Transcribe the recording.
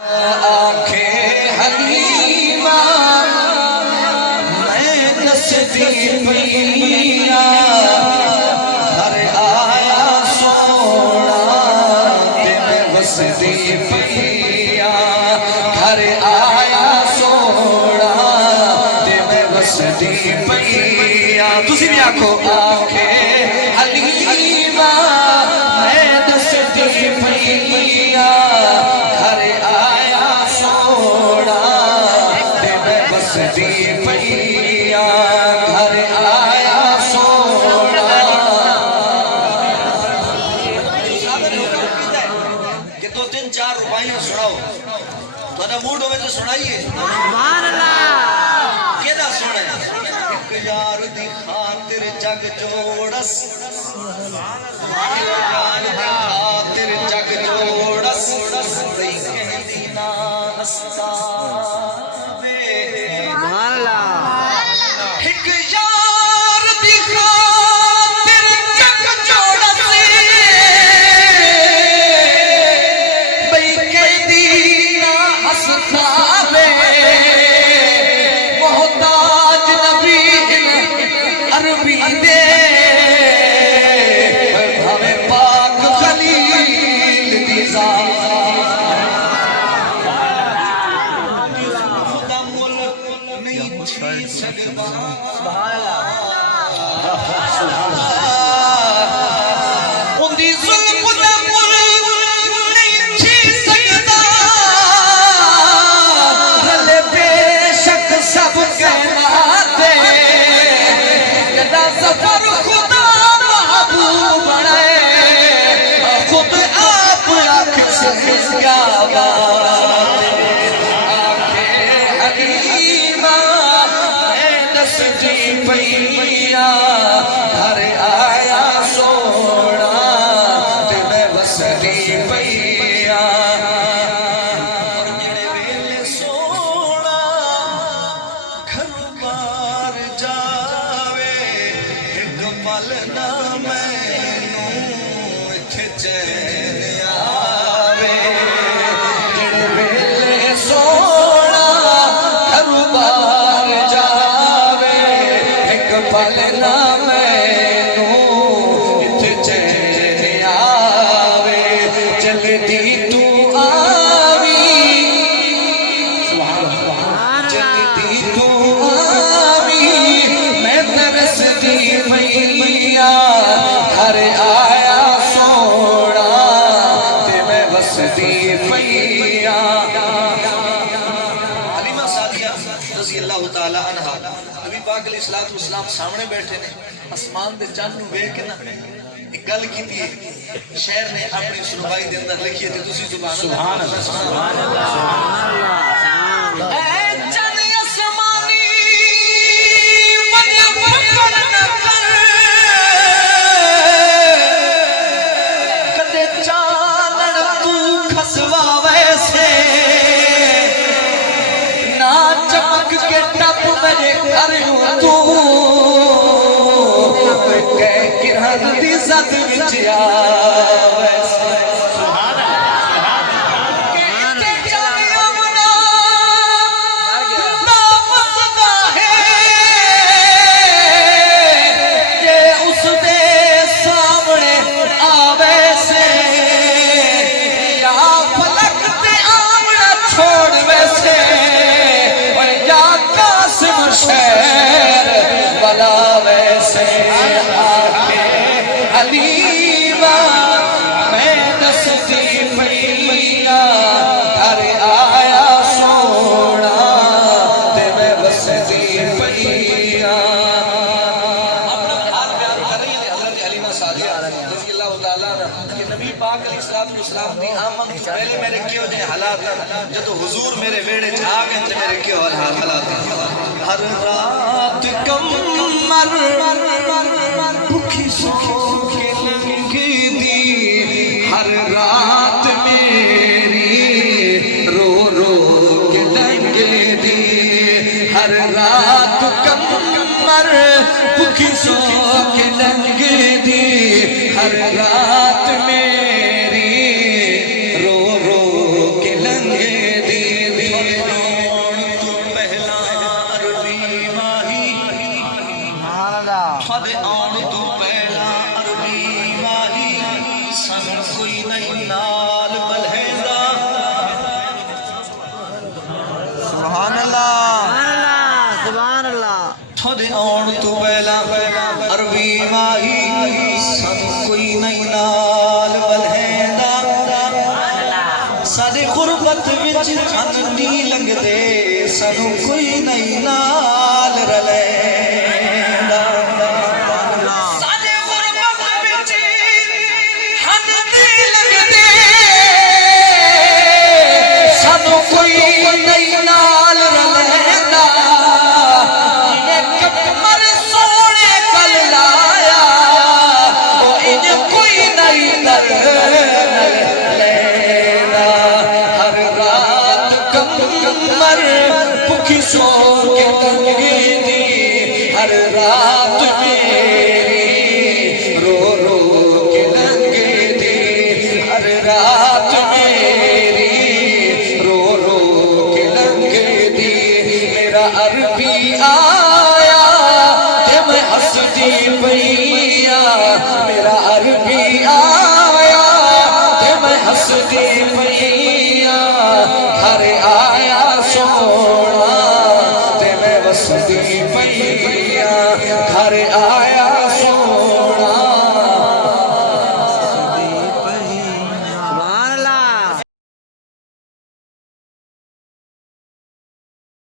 आंखें हलीमा मैं दसती पिया हर आया सोना ते मैं बसती पिया हर आया सोना ते मैं बसती पिया। तुसी भी आखो आंखें हलीमा मैं दसती पिया हर आया सोना ते मैं बसती पिया घर आया सोना। कि दो तीन चार रुबाइयां सुनाओ तो मूड हो तो सुनाइए केदा सुने। एक यार दी खातिर जग जोड़स यार दी खातिर जग जोड़स कहती ना हंसता एक यार दी खातिर जग जोड़स बई कहती ना हंसता मोहताज नबी अरबी दे भावे पाक खलील दी जात खुदा मुल नहीं थी सकदा उंदी जुल्म दा मुल नहीं थी सकदा हले बेशक सब कहलाते कदा सफर खुदा महबूब बनाए खुद आप आँख से क्या बात आंखें हलीमा मैं दसती पिया घर आया सोना ते मैं बसती पिया और जेड़े वेले सोना घर बार जावे एक पल ना मैनू इत्थे चैन आवे जेड़े वेले सोना घर बार जावे एक पल ना मैनू इत्थे चैन आवे जल्दी तू आवी जल्दी तू आवी मैं तरसती पिया घर आया सोना ते मैं बसती पिया। हलीमा सादिया रज़ी अल्लाह तआला अन्हा नबी पाक अलैहिस्सलातु वस्सलाम सामने बैठे ने आसमान दे चंद नूं वेख के ना एक गल कीती है शेर ने अपनी सुनवाई दे अंदर लिखी है ते तुसी सुभान अल्लाह सुभान अल्लाह ऐ चंद आसमानी मन फकड़ न कर कदे चानन तू खसवावे से ना चमक के टप मेरे घर तू कह किरण दी सद विच आवे से हलीमा मैं दसती पिया घर आया सोना ते मैं बसती पिया। अपना हाल बयान कर रही है हज़रत हलीमा सादिया रज़ी अल्लाह तआला कि नबी पाक अलैहिस्सलातु वस्सलाम दी आमद तो पहले मेरे क्यों जे हालात जब हुजूर मेरे वेड़े च आ गए ते मेरे क्यों हालात हर रात कमर भूखी सो हर रात मेरी रो रो के लंगे दी हर रात कमर भूखी सो के लंगे दी हर रात मेरी रो रो के लंगे कोई नहीं नाल बलहेंदा सुभान अल्लाह सुभान अल्लाह थोड़े आउण तो पहला अरबी माही सानू कोई नहीं नाल बलहेंदा साडे गुरबत विच खन नहीं लंघदे सानू कोई नहीं नाल रलैंदा साडे गुरबत विच खन नहीं लंघदे सानू कोई नहीं नाल रलैंदा इन्हें कमर सोने कल लाया ओ इन्हें कोई नहीं रलैंदा हर रात कमर भुखी सो के तंगी दी हर रात मेरी रो रो के लंगे दी हर रात मेरी रो रो के लंगे दी मेरा अरबी आया ते मैं हंसदी पईया मेरा अरबी आया ते मैं हंसदी पईया घर आया सोना ते मैं वसदी पईया घर आया